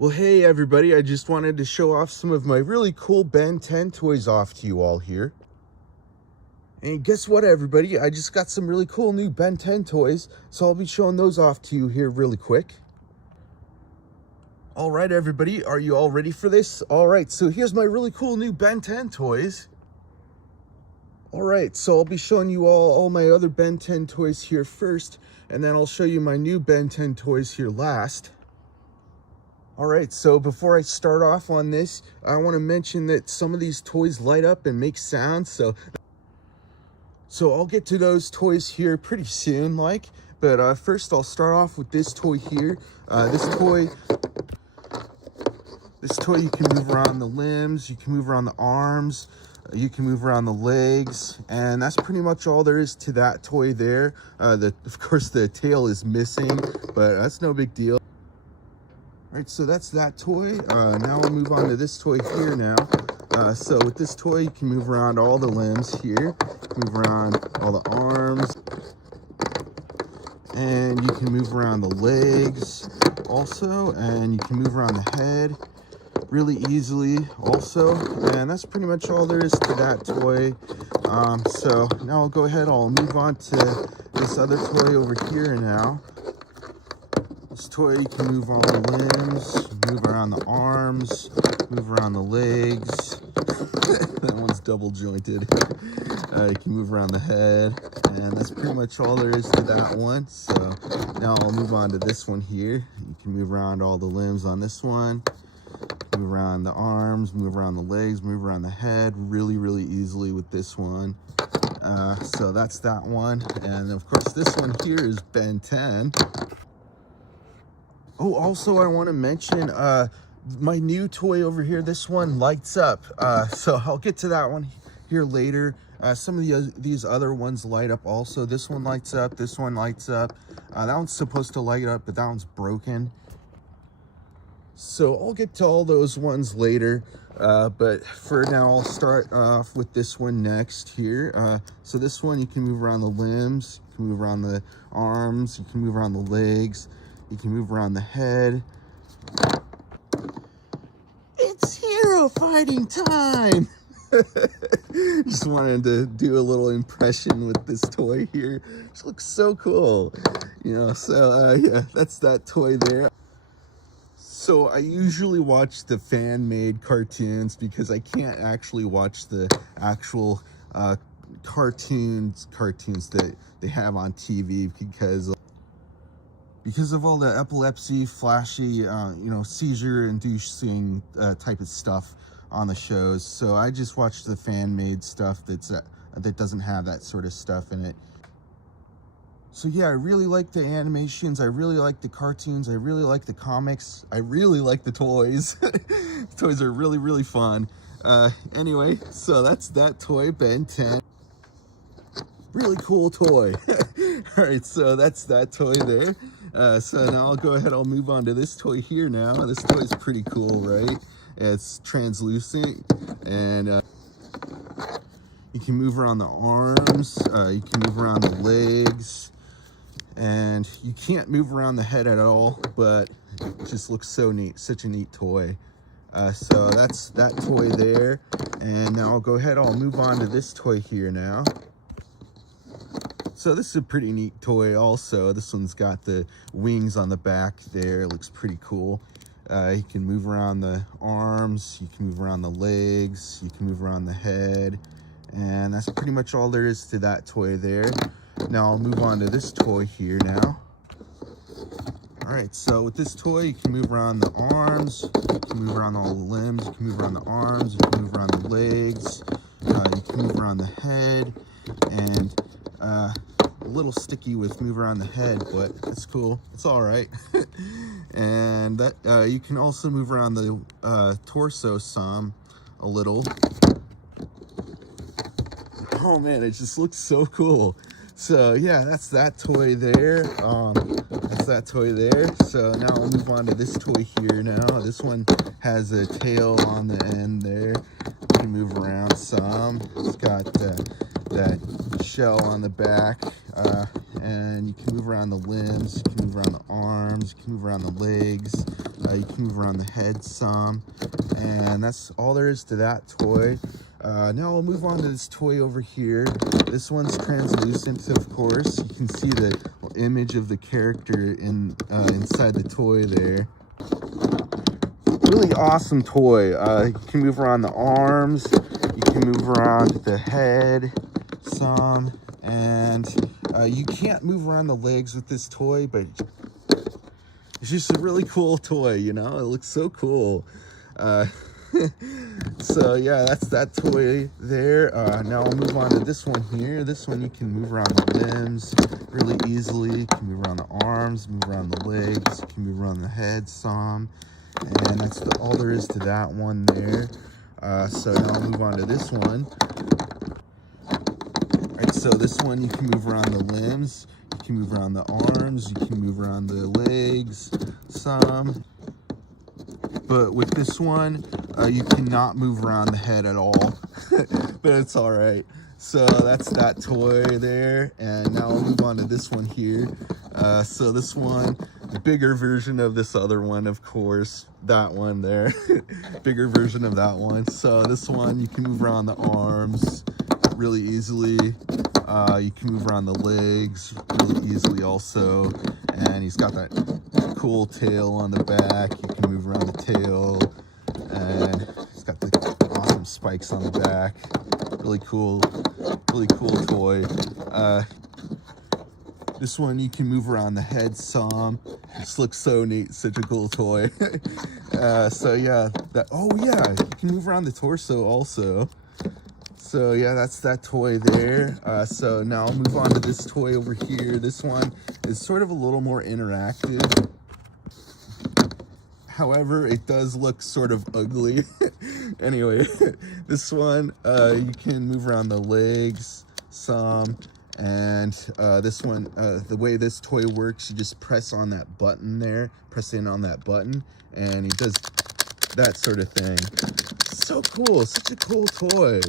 Well, hey everybody, I just wanted to show off some of my really cool Ben 10 toys off to you all here. And guess what everybody, I just got some really cool new Ben 10 toys, so I'll be showing those off to you here really quick. All right everybody, are you all ready for this? All right, so here's my really cool new Ben 10 toys. All right, so I'll be showing you all my other Ben 10 toys here first, and then I'll show you my new Ben 10 toys here last. All right, so before I start off on this, I want to mention that some of these toys light up and make sounds, so I'll get to those toys here pretty soon, but first I'll start off with this toy here. This toy you can move around the limbs, you can move around the arms, you can move around the legs, and that's pretty much all there is to that toy there. Of course, the tail is missing, but that's no big deal. All right, so that's that toy. Now we'll move on to this toy here now. So with this toy, you can move around all the limbs here, move around all the arms, and you can move around the legs also, and you can move around the head really easily also, and that's pretty much all there is to that toy. So now I'll go ahead, I'll move on to this other toy over here now. This toy, you can move all the limbs, move around the arms, move around the legs. That one's double jointed. You can move around the head, and that's pretty much all there is to that one. So now I'll move on to this one here. You can move around all the limbs on this one, move around the arms, move around the legs, move around the head really easily with this one. So that's that one, and of course this one here is Ben 10. Oh, also I want to mention my new toy over here. This one lights up, so I'll get to that one here later. Some of these other ones light up also. This one lights up, this one lights up. That one's supposed to light up, but that one's broken. So I'll get to all those ones later, but for now I'll start off with this one next here. So this one, you can move around the limbs, you can move around the arms, you can move around the legs, you can move around the head. It's hero fighting time! Just wanted to do a little impression with this toy here. It looks so cool. So yeah, that's that toy there. So I usually watch the fan-made cartoons because I can't actually watch the actual cartoons that they have on TV because of all the epilepsy, flashy, seizure-inducing type of stuff on the shows. So I just watch the fan-made stuff that doesn't have that sort of stuff in it. So yeah, I really like the animations, I really like the cartoons, I really like the comics, I really like the toys. The toys are really fun. Anyway, so that's that toy, Ben 10. Really cool toy. All right, so that's that toy there. So now I'll go ahead, I'll move on to this toy here now. This toy is pretty cool, right? It's translucent, and you can move around the arms, you can move around the legs, and you can't move around the head at all, but it just looks so neat, such a neat toy. So that's that toy there, and now I'll go ahead, I'll move on to this toy here now. So this is a pretty neat toy also. This one's got the wings on the back there. It looks pretty cool. You can move around the arms, you can move around the legs, you can move around the head, and that's pretty much all there is to that toy there. Now I'll move on to this toy here now. All right, so with this toy, you can move around the arms, you can move around all the limbs, you can move around the arms, you can move around the legs, you can move around the head, and a little sticky with move around the head, but it's cool, it's all right. And that you can also move around the torso some a little. Oh man, it just looks so cool. So yeah, that's that toy there. That's that toy there. So now I'll move on to this toy here now. This one has a tail on the end there. You can move around some. It's got that shell on the back, and you can move around the limbs, you can move around the arms, you can move around the legs, You can move around the head some, and that's all there is to that toy. Now I'll move on to this toy over here. This one's translucent, of course. You can see the image of the character inside the toy there. Really awesome toy. You can move around the arms, you can move around the head some, and you can't move around the legs with this toy, but it's just a really cool toy, you know? It looks so cool. So yeah, that's that toy there. Now I'll move on to this one here. This one you can move around the limbs really easily. You can move around the arms, move around the legs, you can move around the head some. And that's all there is to that one there. So now I'll move on to this one. Alright, so this one you can move around the limbs, you can move around the arms, you can move around the legs some. But with this one, you cannot move around the head at all. But it's alright. So that's that toy there. And now I'll move on to this one here. So this one, the bigger version of this other one, of course. That one there. Bigger version of that one. So this one, you can move around the arms really easily. You can move around the legs really easily also. And he's got that cool tail on the back. You can move around the tail. And he's got the awesome spikes on the back. Really cool toy. This one you can move around the head some. This looks so neat, such a cool toy. So yeah, oh yeah, you can move around the torso also. So yeah, that's that toy there. So now I'll move on to this toy over here. This one is sort of a little more interactive. However, it does look sort of ugly. Anyway, this one, you can move around the legs some. And this one, the way this toy works, you just press on that button there, press in on that button, and it does that sort of thing. So cool, such a cool toy.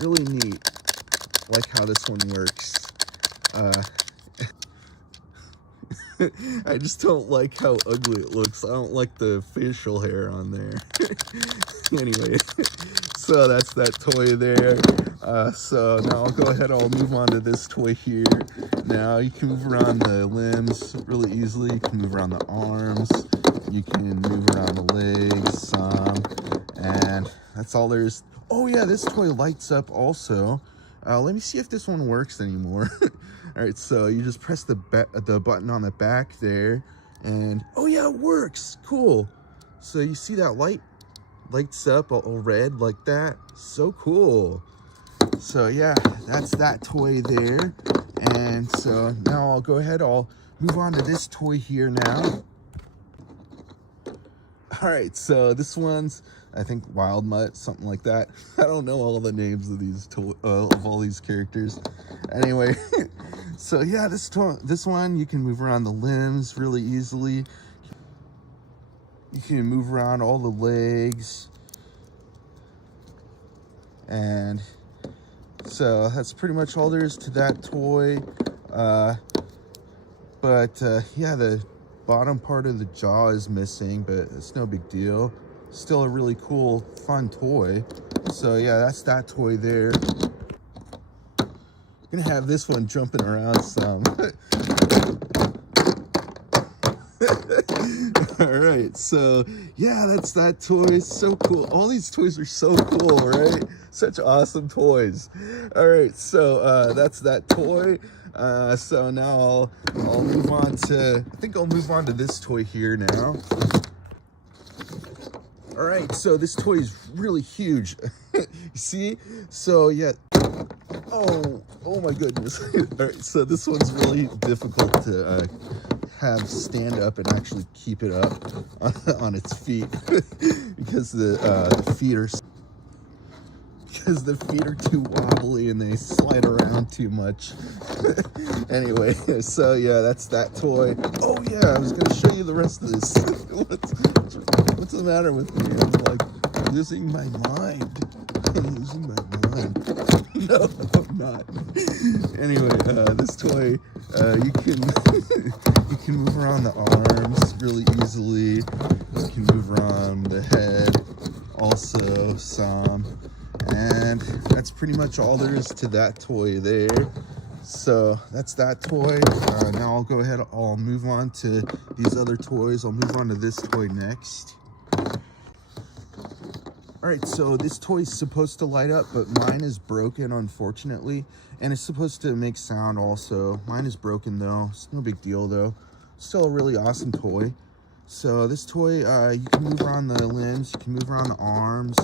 Really neat. I like how this one works. I just don't like how ugly it looks. I don't like the facial hair on there. Anyway, so that's that toy there. So now I'll go ahead, I'll move on to this toy here. Now you can move around the limbs really easily. You can move around the arms. You can move around the legs some. And that's all there is. Oh yeah, this toy lights up also. Let me see if this one works anymore. All right, so you just press the button on the back there, and oh yeah, it works. Cool. So you see that lights up all red like that. So cool. So yeah, that's that toy there. And so now I'll go ahead, I'll move on to this toy here now. All right, so this one's, I think, Wild Mutt, something like that. I don't know all the names of these of all these characters. Anyway, so yeah, this one you can move around the limbs really easily. You can move around all the legs, and so that's pretty much all there is to that toy. Yeah, the bottom part of the jaw is missing, but it's no big deal. Still a really cool, fun toy. So yeah, that's that toy there. Gonna have this one jumping around some. All right, so yeah, that's that toy. So cool. All these toys are so cool, right? Such awesome toys. All right, so that's that toy. So now I'll move on to, I think I'll move on to this toy here now. All right, so this toy is really huge. You see? So yeah. Oh my goodness. All right, so this one's really difficult to have stand up and actually keep it up on its feet because the feet are too wobbly and they slide around too much. Anyway, so yeah, that's that toy. Oh yeah, I was gonna show you the rest of this. What's the matter with me? I'm like losing my mind. losing my mind. No, I'm not. Anyway, this toy, you can you can move around the arms really easily. You can move around the head also some, and that's pretty much all there is to that toy there. So that's that toy. Now I'll go ahead, I'll move on to these other toys. I'll move on to this toy next. All right, so this toy is supposed to light up, but mine is broken, unfortunately, and it's supposed to make sound also. Mine is broken though, it's no big deal though. Still a really awesome toy. So this toy, you can move around the limbs, you can move around the arms,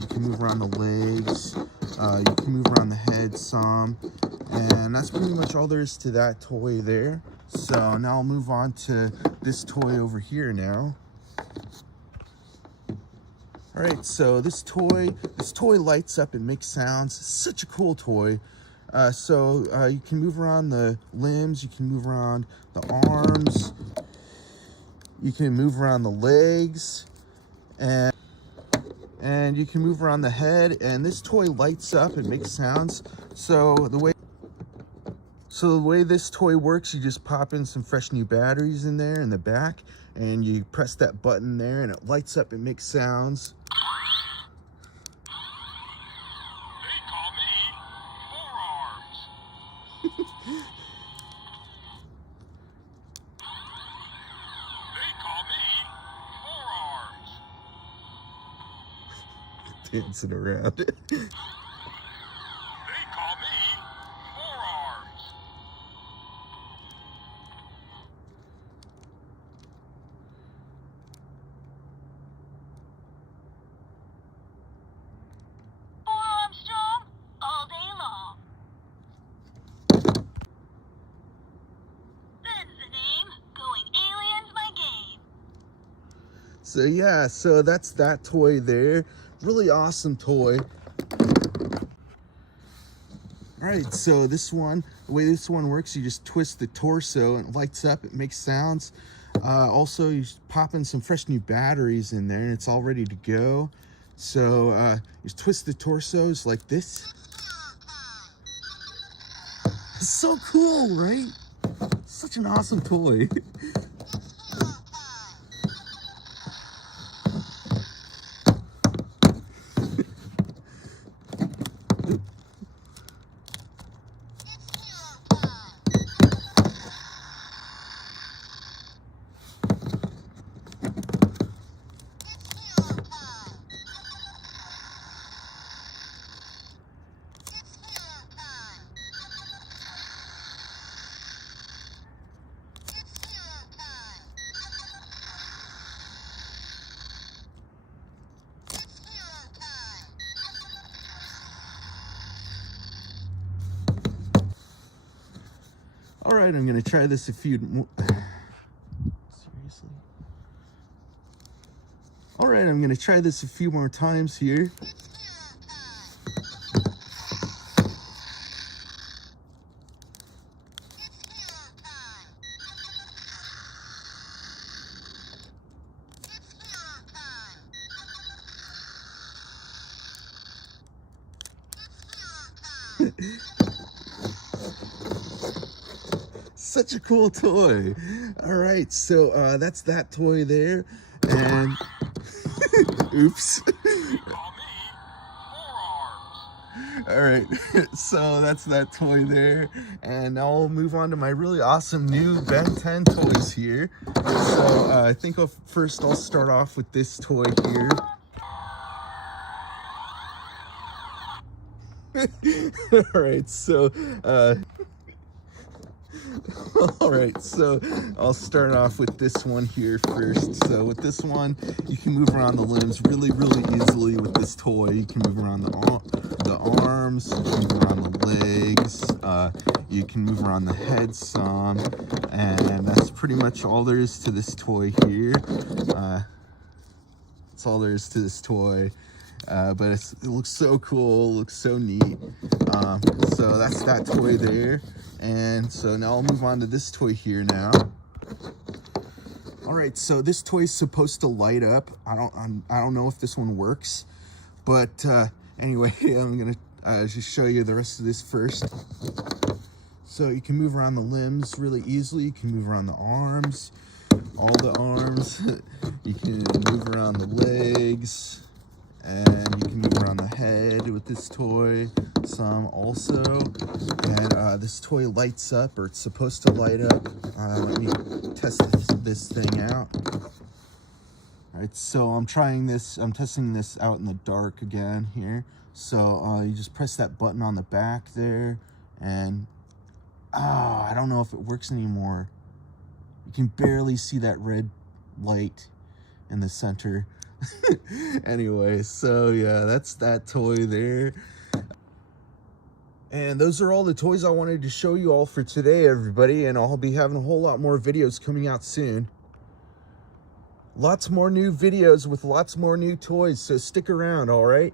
you can move around the legs, you can move around the head some, and that's pretty much all there is to that toy there. So now I'll move on to this toy over here now. All right, so this toy lights up and makes sounds. It's such a cool toy. You can move around the limbs, you can move around the arms, you can move around the legs, and you can move around the head, and this toy lights up and makes sounds. So the way this toy works, you just pop in some fresh new batteries in there in the back, and you press that button there and it lights up and makes sounds. Dancing around. They call me Forearms. Armstrong all day long. That's the name. Going Aliens my game. So yeah, so that's that toy there. Really awesome toy. All right, so this one, the way this one works, you just twist the torso and it lights up, it makes sounds. Also, you pop in some fresh new batteries in there and it's all ready to go. So you twist the torsos like this. It's so cool, right? Such an awesome toy. All right, I'm gonna try this a few more. Seriously? All right, I'm gonna try this a few more times here. Such a cool toy. All right, so that's that toy there, and oops. All right, so that's that toy there, and now I'll move on to my really awesome new Ben 10 toys here. So I think I'll start off with this toy here. All right, so all right, so I'll start off with this one here first. So with this one, you can move around the limbs really easily with this toy. You can move around the arms, you can move around the legs, you can move around the head some, and that's pretty much all there is to this toy here. That's all there is to this toy. But it looks so cool, looks so neat. So that's that toy there. And so now I'll move on to this toy here now. All right, so this toy is supposed to light up. I don't know if this one works, but Anyway, I'm gonna just show you the rest of this first. So you can move around the limbs really easily. You can move around the arms, all the arms. You can move around the legs, and you can move around the head with this toy some also. And this toy lights up, or it's supposed to light up. Let me test this thing out. All right, so I'm testing this out in the dark again here. So you just press that button on the back there, and I don't know if it works anymore. You can barely see that red light in the center. Anyway, so yeah, that's that toy there. And those are all the toys I wanted to show you all for today, everybody. And I'll be having a whole lot more videos coming out soon. Lots more new videos with lots more new toys, so stick around, all right?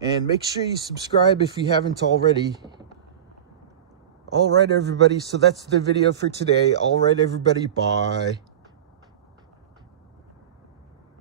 And make sure you subscribe if you haven't already. All right, everybody, so that's the video for today. All right, everybody, bye.